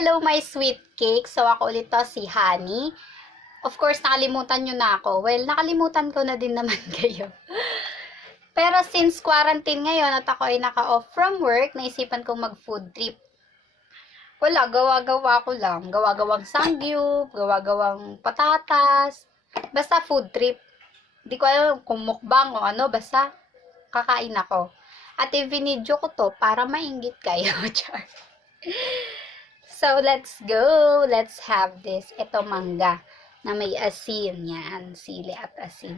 hello my sweet cake. So, ako ulit to, si Honey. Of course, nakalimutan nyo na ako. Well, nakalimutan ko na din naman kayo. Pero since quarantine ngayon at ako ay naka-off from work, naisipan kong mag-food trip. Wala, gawa-gawa ko lang. Gawa-gawang sangyup, gawa-gawang patatas. Basta food trip. Hindi ko alam kung mukbang o ano, basta kakain ako. At i-video ko to para mainggit kayo. Char. So, let's go. Let's have this. Ito mangga na may asin. Yan, sili at asin.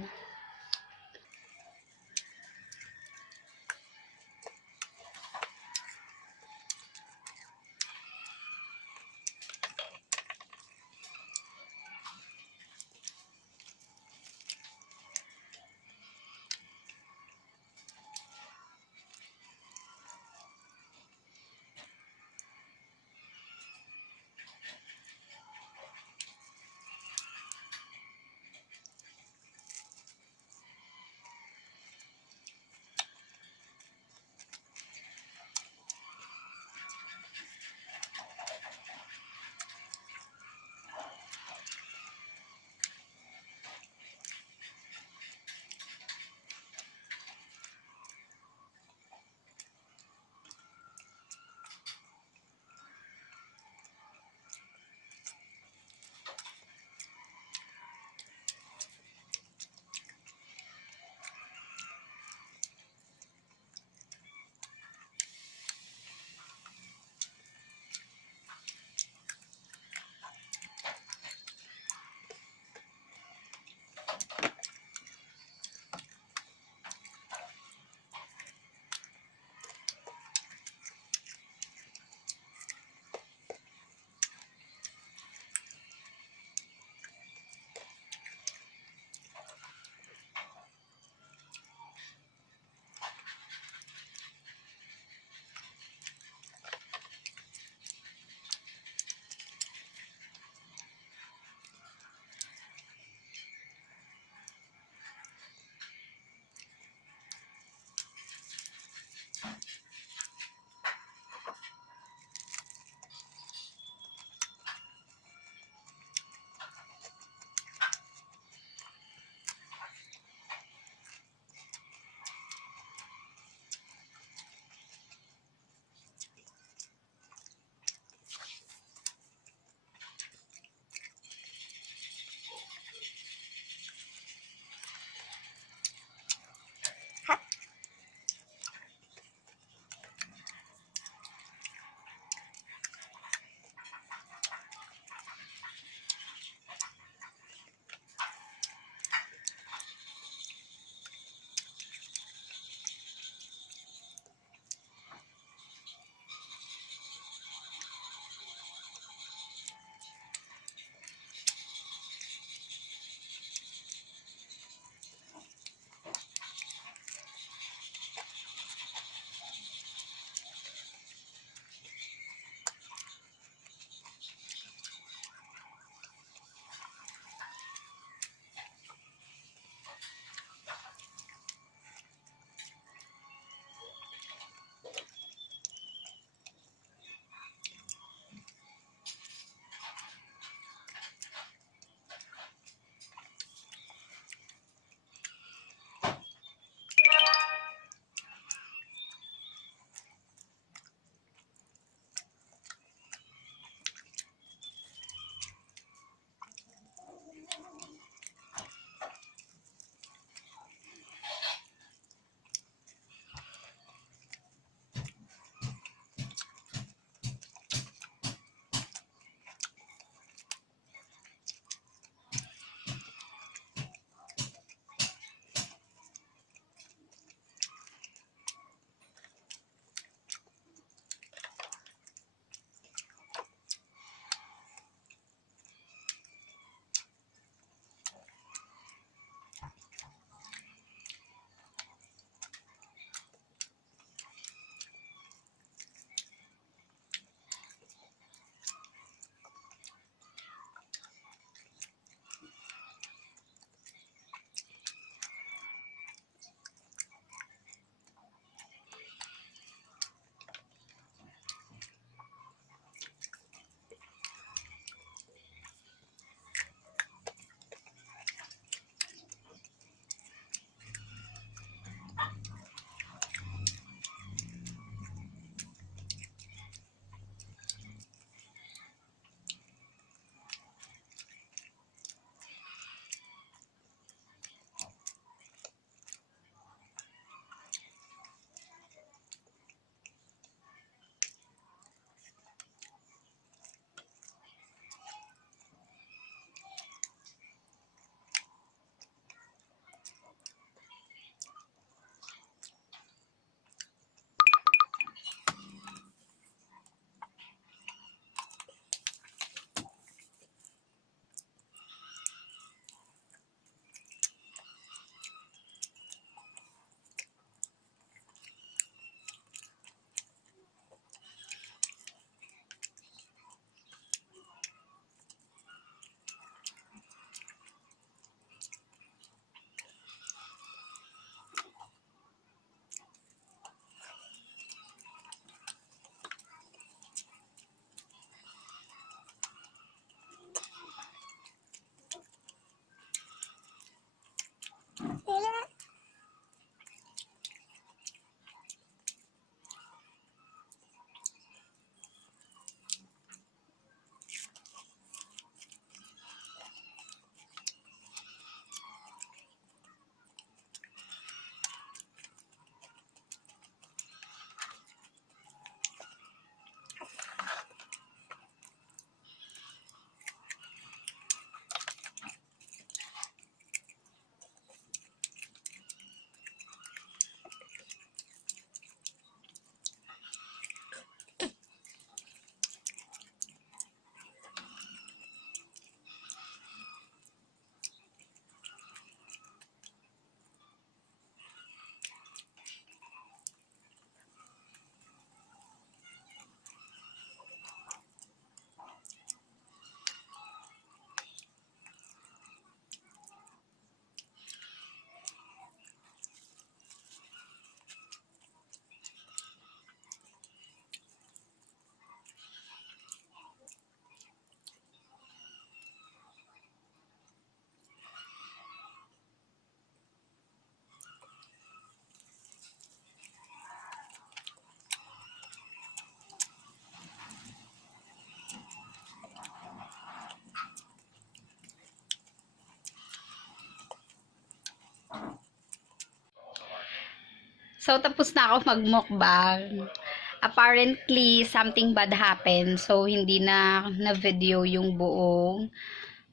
So, tapos na ako magmukbang. Apparently, something bad happened. So, hindi na video yung buong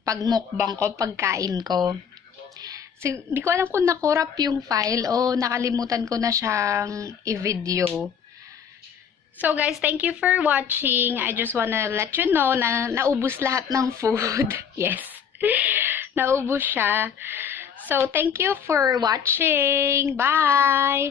pagmukbang ko, pagkain ko. So, hindi ko alam kung nakurap yung file o nakalimutan ko na siyang i-video. So guys, thank you for watching. I just wanna let you know na naubos lahat ng food. Yes. Naubos siya. So thank you for watching. Bye!